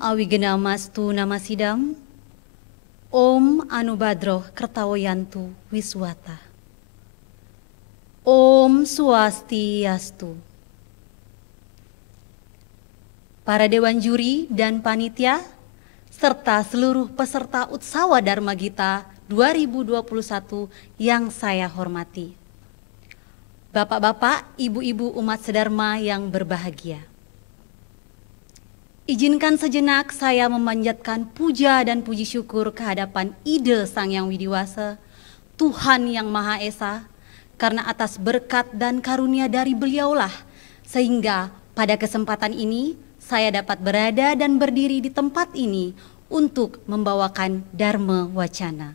Awigenamastu namasidam. Om Anubadro Kertawayantu Wiswata. Om Swastiastu. Para Dewan Juri dan Panitia, serta seluruh peserta Utsawa Dharma Gita 2021 yang saya hormati. Bapak-bapak, ibu-ibu umat sedharma yang berbahagia. Izinkan sejenak saya memanjatkan puja dan puji syukur kehadapan Ide Sang Yang Widiwasa, Tuhan Yang Maha Esa, karena atas berkat dan karunia dari beliaulah, sehingga pada kesempatan ini saya dapat berada dan berdiri di tempat ini untuk membawakan Dharma Wacana.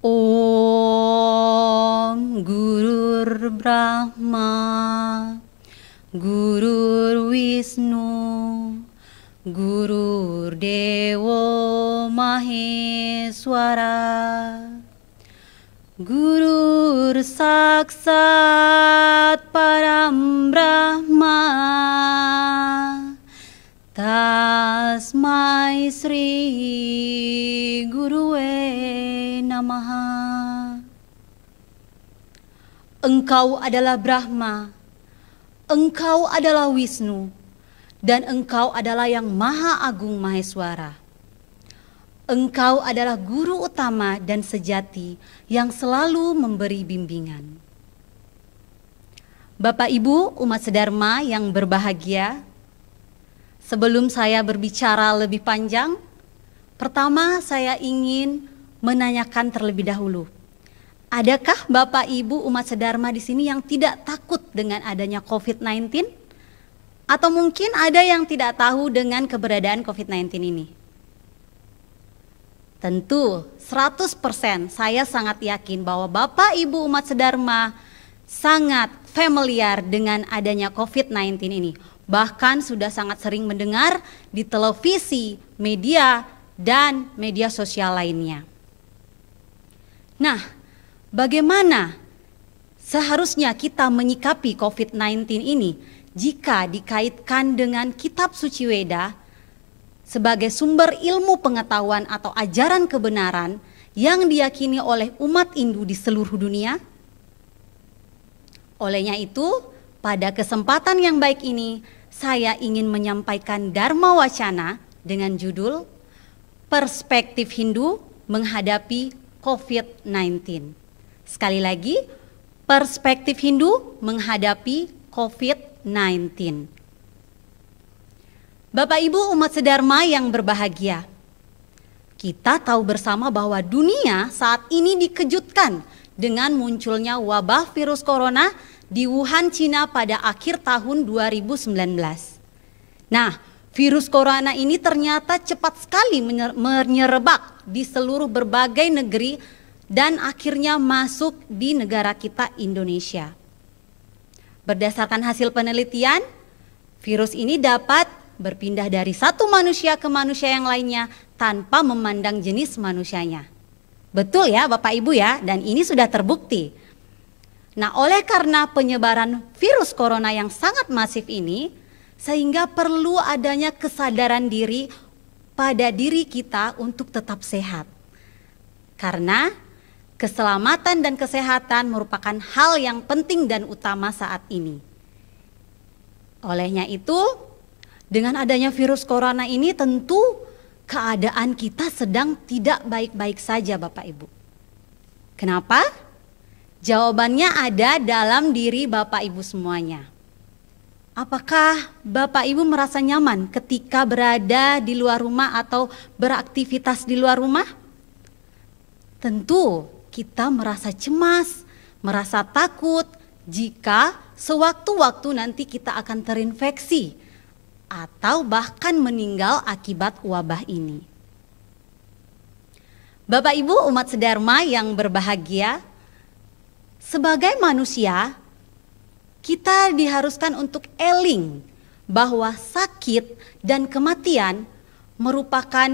Om Gurur Brahma Gurur Wisnu, Gurur Dewo Maheswara, Gurur Saksat Param Brahma, Tasmai Sri Gurue Namaha. Engkau adalah Brahma, Engkau adalah Wisnu, dan Engkau adalah yang Maha Agung Maheswara. Engkau adalah guru utama dan sejati yang selalu memberi bimbingan. Bapak Ibu umat sedharma yang berbahagia, sebelum saya berbicara lebih panjang, pertama saya ingin menanyakan terlebih dahulu. Adakah Bapak Ibu umat sedharma di sini yang tidak takut dengan adanya COVID-19? Atau mungkin ada yang tidak tahu dengan keberadaan COVID-19 ini? Tentu 100% saya sangat yakin bahwa Bapak Ibu umat sedharma sangat familiar dengan adanya COVID-19 ini. Bahkan sudah sangat sering mendengar di televisi, media, dan media sosial lainnya. Nah, bagaimana seharusnya kita menyikapi COVID-19 ini jika dikaitkan dengan kitab suci Weda sebagai sumber ilmu pengetahuan atau ajaran kebenaran yang diyakini oleh umat Hindu di seluruh dunia? Olehnya itu, pada kesempatan yang baik ini saya ingin menyampaikan Dharma Wacana dengan judul Perspektif Hindu Menghadapi COVID-19. Sekali lagi, perspektif Hindu menghadapi COVID-19. Bapak Ibu umat sedharma yang berbahagia, kita tahu bersama bahwa dunia saat ini dikejutkan dengan munculnya wabah virus corona di Wuhan, Cina pada akhir tahun 2019. Nah, virus corona ini ternyata cepat sekali menyerebak di seluruh berbagai negeri dan akhirnya masuk di negara kita Indonesia. Berdasarkan hasil penelitian, virus ini dapat berpindah dari satu manusia ke manusia yang lainnya tanpa memandang jenis manusianya. Betul ya Bapak Ibu ya, dan ini sudah terbukti. Nah, oleh karena penyebaran virus corona yang sangat masif ini, sehingga perlu adanya kesadaran diri pada diri kita untuk tetap sehat. Karena keselamatan dan kesehatan merupakan hal yang penting dan utama saat ini. Olehnya itu, dengan adanya virus corona ini tentu keadaan kita sedang tidak baik-baik saja Bapak Ibu. Kenapa? Jawabannya ada dalam diri Bapak Ibu semuanya. Apakah Bapak Ibu merasa nyaman ketika berada di luar rumah atau beraktivitas di luar rumah? Tentu kita merasa cemas, merasa takut jika sewaktu-waktu nanti kita akan terinfeksi atau bahkan meninggal akibat wabah ini. Bapak Ibu umat sedharma yang berbahagia, sebagai manusia kita diharuskan untuk eling bahwa sakit dan kematian merupakan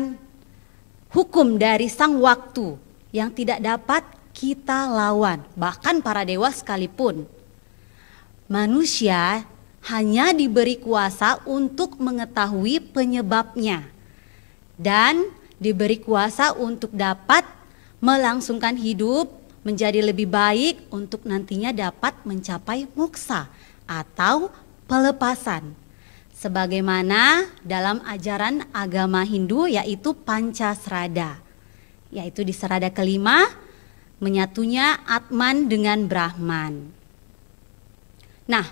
hukum dari sang waktu yang tidak dapat kita lawan, bahkan para dewa sekalipun. Manusia hanya diberi kuasa untuk mengetahui penyebabnya dan diberi kuasa untuk dapat melangsungkan hidup menjadi lebih baik untuk nantinya dapat mencapai moksa atau pelepasan. Sebagaimana dalam ajaran agama Hindu yaitu Pancasrada, yaitu di serada kelima menyatunya Atman dengan Brahman. Nah,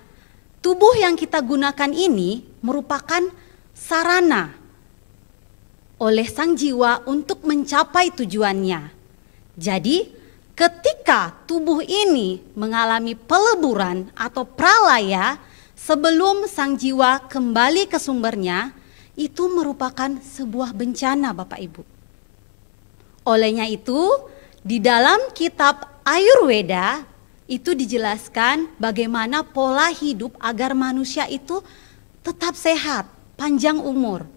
tubuh yang kita gunakan ini merupakan sarana oleh sang jiwa untuk mencapai tujuannya. Jadi, ketika tubuh ini mengalami peleburan atau pralaya sebelum sang jiwa kembali ke sumbernya, itu merupakan sebuah bencana Bapak Ibu. Olehnya itu, di dalam kitab Ayurveda itu dijelaskan bagaimana pola hidup agar manusia itu tetap sehat, panjang umur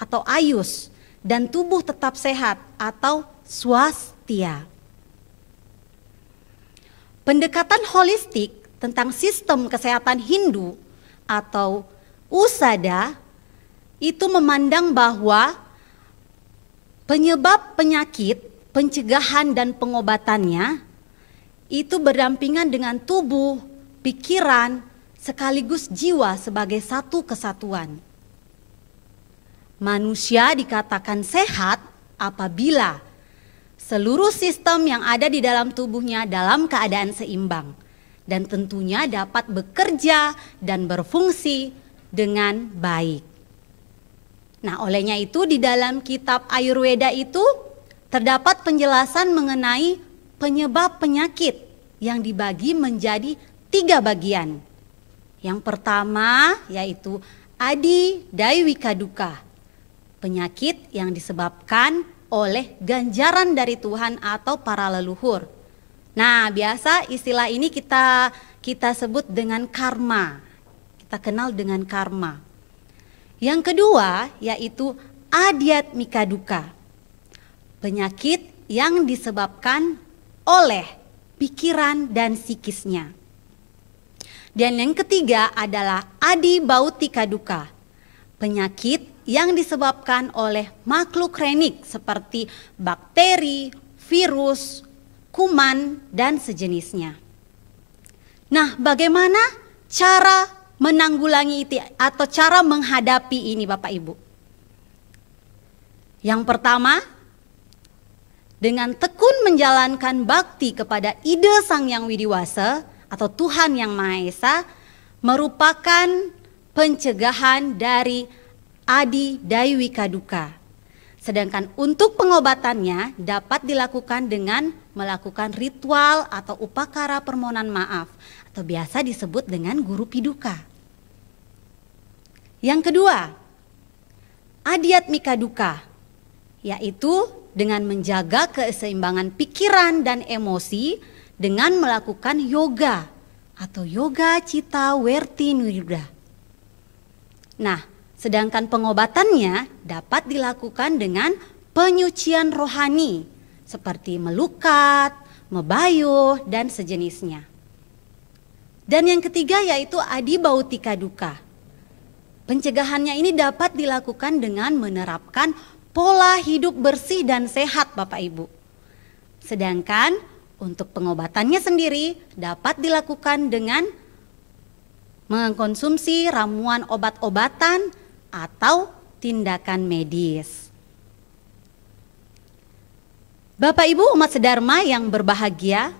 atau ayus, dan tubuh tetap sehat atau swastia. Pendekatan holistik tentang sistem kesehatan Hindu atau Usada itu memandang bahwa penyebab penyakit, pencegahan dan pengobatannya itu berdampingan dengan tubuh, pikiran, sekaligus jiwa sebagai satu kesatuan. Manusia dikatakan sehat apabila seluruh sistem yang ada di dalam tubuhnya dalam keadaan seimbang dan tentunya dapat bekerja dan berfungsi dengan baik. Nah, olehnya itu di dalam kitab Ayurveda itu terdapat penjelasan mengenai penyebab penyakit yang dibagi menjadi 3 bagian. Yang pertama yaitu Adi Daiwika Duka, penyakit yang disebabkan oleh ganjaran dari Tuhan atau para leluhur. Nah, biasa istilah ini kita sebut dengan karma. Kita kenal dengan karma. Yang kedua yaitu Adhyatmika Duka, penyakit yang disebabkan oleh pikiran dan psikisnya. Dan yang ketiga adalah Adi Bautika Duka, penyakit yang disebabkan oleh makhluk renik seperti bakteri, virus, kuman, dan sejenisnya. Nah, bagaimana cara menanggulangi itu atau cara menghadapi ini Bapak Ibu? Yang pertama, dengan tekun menjalankan bakti kepada ide Sang Yang Widiwasa atau Tuhan Yang Maha Esa merupakan pencegahan dari Adi Daiwika Duka. Sedangkan untuk pengobatannya dapat dilakukan dengan melakukan ritual atau upakara permohonan maaf atau biasa disebut dengan guru piduka. Yang kedua, Adhyatmika Duka, yaitu dengan menjaga keseimbangan pikiran dan emosi dengan melakukan yoga atau yoga cita werti niruddha. Nah, sedangkan pengobatannya dapat dilakukan dengan penyucian rohani seperti melukat, mebayuh, dan sejenisnya. Dan yang ketiga yaitu Adi Bautika Duka. Pencegahannya ini dapat dilakukan dengan menerapkan pola hidup bersih dan sehat Bapak Ibu. Sedangkan untuk pengobatannya sendiri dapat dilakukan dengan mengkonsumsi ramuan obat-obatan atau tindakan medis. Bapak Ibu umat sedharma yang berbahagia,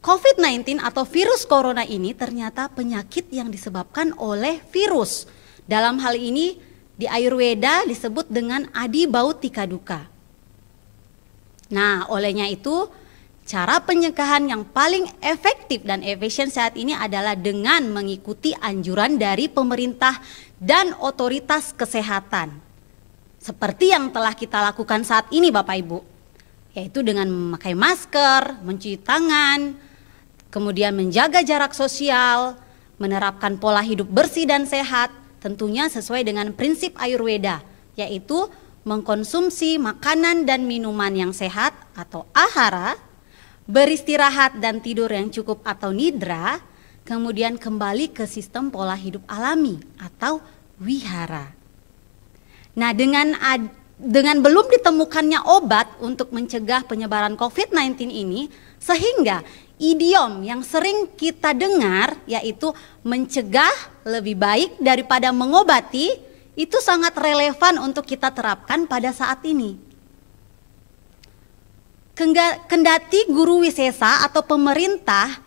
COVID-19 atau virus corona ini ternyata penyakit yang disebabkan oleh virus. Dalam hal ini di Ayurveda disebut dengan Adi Bautika Duka. Nah, olehnya itu cara pencegahan yang paling efektif dan efisien saat ini adalah dengan mengikuti anjuran dari pemerintah dan otoritas kesehatan. Seperti yang telah kita lakukan saat ini Bapak Ibu, yaitu dengan memakai masker, mencuci tangan, kemudian menjaga jarak sosial, menerapkan pola hidup bersih dan sehat, tentunya sesuai dengan prinsip Ayurveda, yaitu mengkonsumsi makanan dan minuman yang sehat atau ahara, beristirahat dan tidur yang cukup atau nidra, kemudian kembali ke sistem pola hidup alami atau wihara. Nah, dengan belum ditemukannya obat untuk mencegah penyebaran COVID-19 ini, sehingga idiom yang sering kita dengar yaitu mencegah lebih baik daripada mengobati itu sangat relevan untuk kita terapkan pada saat ini. Kendati guru wisesa atau pemerintah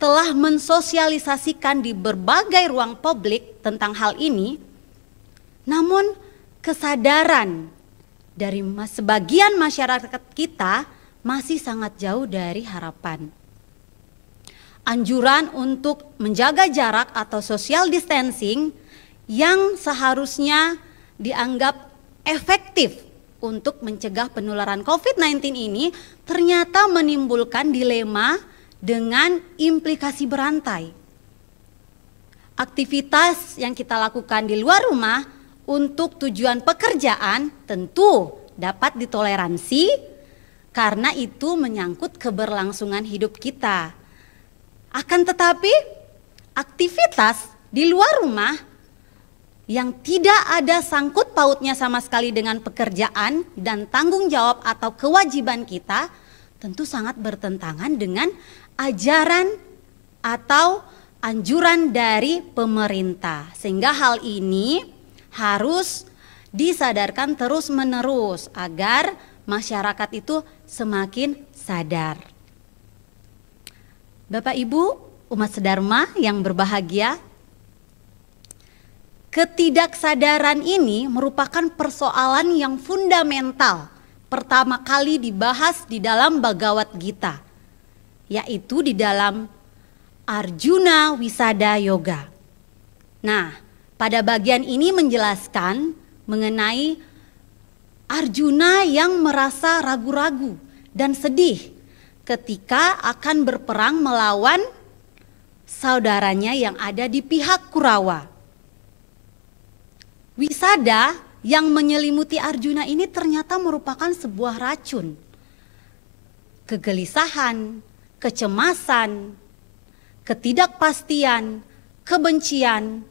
telah mensosialisasikan di berbagai ruang publik tentang hal ini, namun kesadaran dari sebagian masyarakat kita masih sangat jauh dari harapan. Anjuran untuk menjaga jarak atau social distancing yang seharusnya dianggap efektif untuk mencegah penularan COVID-19 ini ternyata menimbulkan dilema dengan implikasi berantai. Aktivitas yang kita lakukan di luar rumah untuk tujuan pekerjaan tentu dapat ditoleransi karena itu menyangkut keberlangsungan hidup kita. Akan tetapi aktivitas di luar rumah yang tidak ada sangkut pautnya sama sekali dengan pekerjaan dan tanggung jawab atau kewajiban kita tentu sangat bertentangan dengan ajaran atau anjuran dari pemerintah. Sehingga hal ini harus disadarkan terus-menerus agar masyarakat itu semakin sadar. Bapak Ibu, umat sedharma yang berbahagia, ketidaksadaran ini merupakan persoalan yang fundamental pertama kali dibahas di dalam Bhagavad Gita, yaitu di dalam Arjuna Wisada Yoga. Nah, pada bagian ini menjelaskan mengenai Arjuna yang merasa ragu-ragu dan sedih ketika akan berperang melawan saudaranya yang ada di pihak Kurawa. Wisada yang menyelimuti Arjuna ini ternyata merupakan sebuah racun. Kegelisahan, kecemasan, ketidakpastian, kebencian,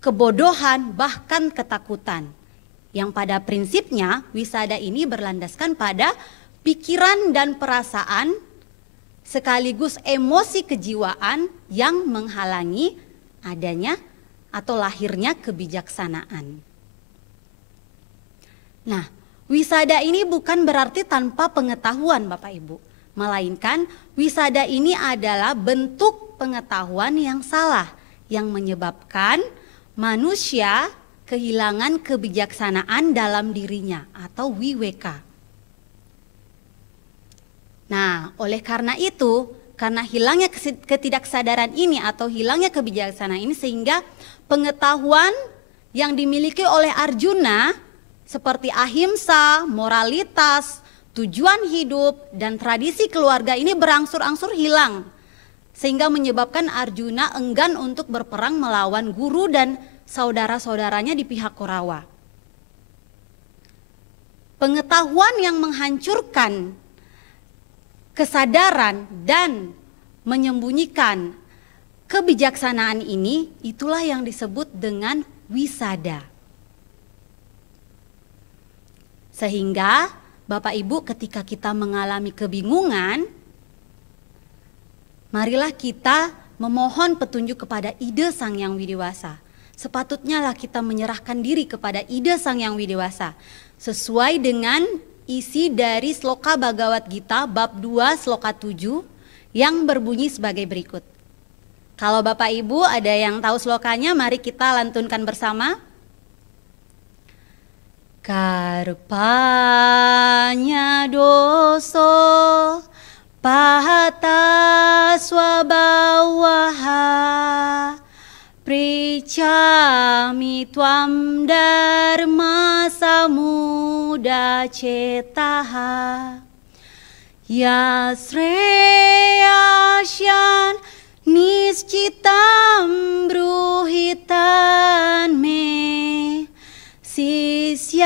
kebodohan, bahkan ketakutan. Yang pada prinsipnya wisada ini berlandaskan pada pikiran dan perasaan sekaligus emosi kejiwaan yang menghalangi adanya atau lahirnya kebijaksanaan. Nah, wisada ini bukan berarti tanpa pengetahuan Bapak Ibu, melainkan wisada ini adalah bentuk pengetahuan yang salah yang menyebabkan manusia kehilangan kebijaksanaan dalam dirinya atau wiweka. Nah, oleh karena itu, karena hilangnya ketidaksadaran ini atau hilangnya kebijaksanaan ini, sehingga pengetahuan yang dimiliki oleh Arjuna seperti ahimsa, moralitas, tujuan hidup, dan tradisi keluarga ini berangsur-angsur hilang. Sehingga menyebabkan Arjuna enggan untuk berperang melawan guru dan saudara-saudaranya di pihak Kurawa. Pengetahuan yang menghancurkan kesadaran dan menyembunyikan kebijaksanaan ini, itulah yang disebut dengan wisada. Sehingga Bapak Ibu ketika kita mengalami kebingungan, marilah kita memohon petunjuk kepada ide Sang Yang Widewasa. Sepatutnya lah kita menyerahkan diri kepada ide Sang Yang Widewasa sesuai dengan isi dari sloka Bhagavad Gita bab 2 sloka 7 yang berbunyi sebagai berikut. Kalau Bapak Ibu ada yang tahu slokanya, mari kita lantunkan bersama. Karpanya doso pahata swabhawaha pricami tvam dharma samuda cetaha yasreyasyan niscitam bruhitan me sisyaste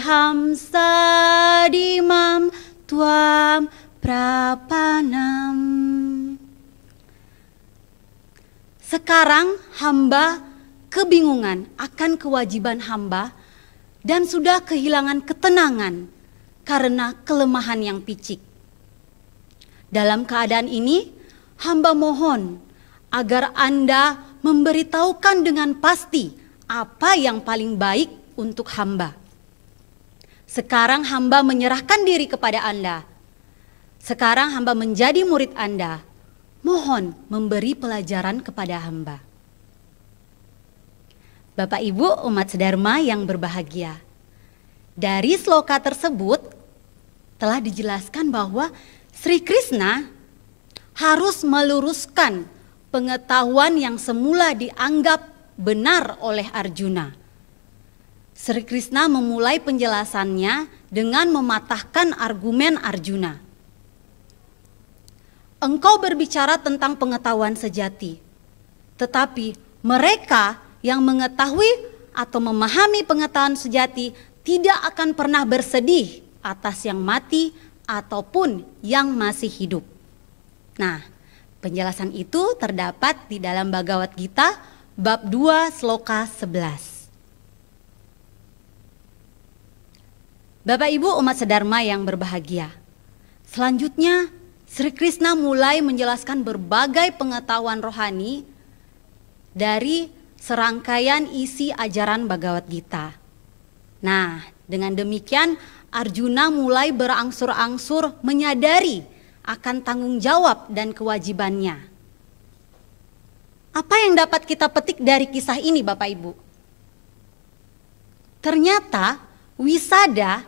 hamsadimam tuam prapanam. Sekarang hamba kebingungan akan kewajiban hamba dan sudah kehilangan ketenangan karena kelemahan yang picik. Dalam keadaan ini, hamba mohon agar Anda memberitahukan dengan pasti apa yang paling baik untuk hamba. Sekarang hamba menyerahkan diri kepada Anda. Sekarang hamba menjadi murid Anda. Mohon memberi pelajaran kepada hamba. Bapak Ibu umat sedharma yang berbahagia, dari sloka tersebut telah dijelaskan bahwa Sri Krishna harus meluruskan pengetahuan yang semula dianggap benar oleh Arjuna. Sri Krishna memulai penjelasannya dengan mematahkan argumen Arjuna. Engkau berbicara tentang pengetahuan sejati, tetapi mereka yang mengetahui atau memahami pengetahuan sejati tidak akan pernah bersedih atas yang mati ataupun yang masih hidup. Nah, penjelasan itu terdapat di dalam Bhagavad Gita bab 2 sloka 11. Bapak Ibu umat sedharma yang berbahagia, selanjutnya Sri Krishna mulai menjelaskan berbagai pengetahuan rohani dari serangkaian isi ajaran Bhagavad Gita. Nah, dengan demikian Arjuna mulai berangsur-angsur menyadari akan tanggung jawab dan kewajibannya. Apa yang dapat kita petik dari kisah ini Bapak Ibu? Ternyata wisada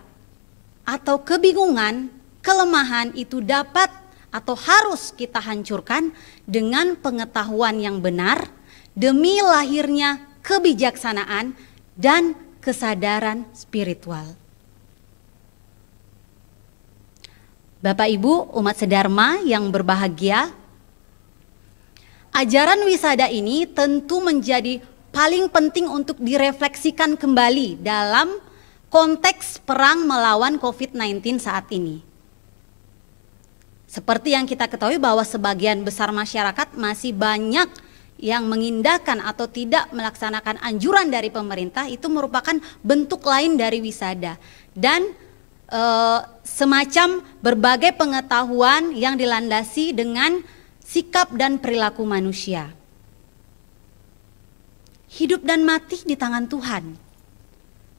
atau kebingungan, kelemahan itu dapat atau harus kita hancurkan dengan pengetahuan yang benar demi lahirnya kebijaksanaan dan kesadaran spiritual. Bapak Ibu umat sedharma yang berbahagia, ajaran wisada ini tentu menjadi paling penting untuk direfleksikan kembali dalam konteks perang melawan COVID-19 saat ini. Seperti yang kita ketahui bahwa sebagian besar masyarakat masih banyak yang mengindahkan atau tidak melaksanakan anjuran dari pemerintah, itu merupakan bentuk lain dari wisada. Dan semacam berbagai pengetahuan yang dilandasi dengan sikap dan perilaku manusia. Hidup dan mati di tangan Tuhan.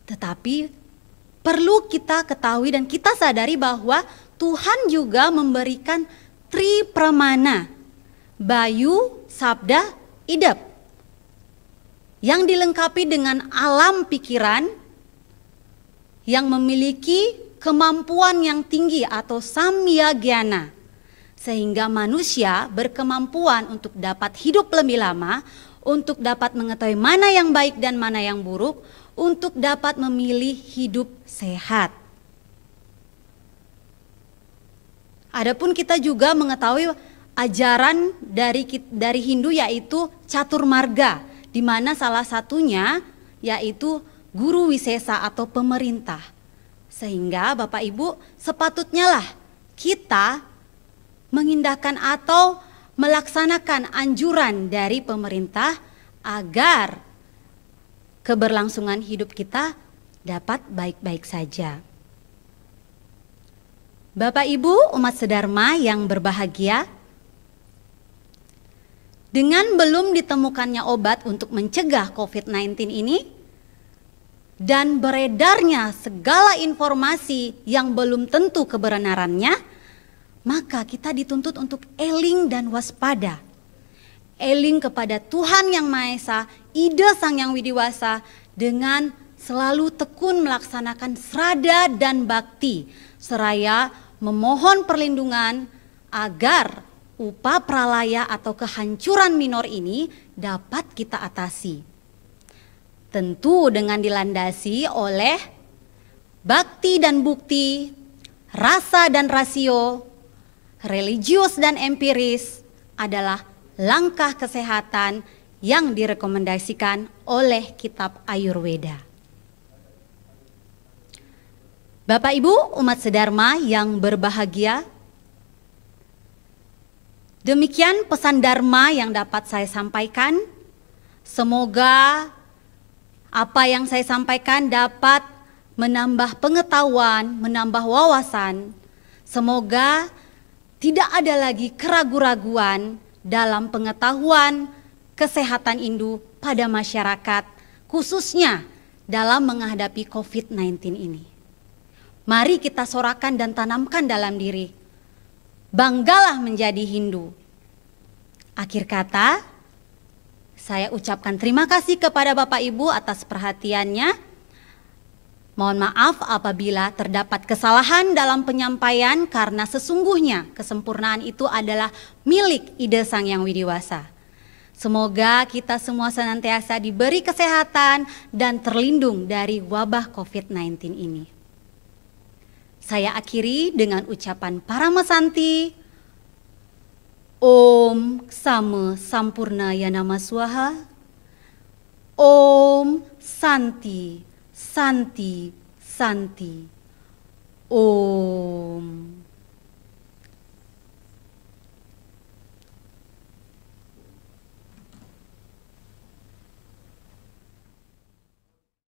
Tetapi perlu kita ketahui dan kita sadari bahwa Tuhan juga memberikan tri pramana, bayu, sabda, idap, yang dilengkapi dengan alam pikiran yang memiliki kemampuan yang tinggi atau samyagyana, sehingga manusia berkemampuan untuk dapat hidup lebih lama, untuk dapat mengetahui mana yang baik dan mana yang buruk, untuk dapat memilih hidup sehat. Adapun kita juga mengetahui ajaran dari Hindu yaitu catur marga, di mana salah satunya yaitu guru wisesa atau pemerintah. Sehingga Bapak Ibu sepatutnya lah kita mengindahkan atau melaksanakan anjuran dari pemerintah agar keberlangsungan hidup kita dapat baik-baik saja. Bapak Ibu umat sedharma yang berbahagia, dengan belum ditemukannya obat untuk mencegah COVID-19 ini dan beredarnya segala informasi yang belum tentu kebenarannya, maka kita dituntut untuk eling dan waspada. Eling kepada Tuhan Yang Maha Esa, Ida Sang Yang Widiwasa, dengan selalu tekun melaksanakan srada dan bakti, seraya memohon perlindungan agar upah pralaya atau kehancuran minor ini dapat kita atasi. Tentu dengan dilandasi oleh bakti dan bukti, rasa dan rasio, religius dan empiris adalah langkah kesehatan yang direkomendasikan oleh kitab Ayurveda. Bapak Ibu umat sedharma yang berbahagia, Demikian pesan Dharma yang dapat saya sampaikan. Semoga apa yang saya sampaikan dapat menambah pengetahuan, menambah wawasan. Semoga tidak ada lagi keraguan-raguan dalam pengetahuan kesehatan Hindu pada masyarakat, khususnya dalam menghadapi COVID-19 ini. Mari kita sorakan dan tanamkan dalam diri, banggalah menjadi Hindu. Akhir kata, saya ucapkan terima kasih kepada Bapak Ibu atas perhatiannya. Mohon maaf apabila terdapat kesalahan dalam penyampaian, karena sesungguhnya kesempurnaan itu adalah milik Ida Sang Yang Widiwasa. Semoga kita semua senantiasa diberi kesehatan dan terlindung dari wabah COVID-19 ini. Saya akhiri dengan ucapan Paramasanti. Om Sama Sampurnaya Nama Swaha. Om Santi, Santi, Santi. Om.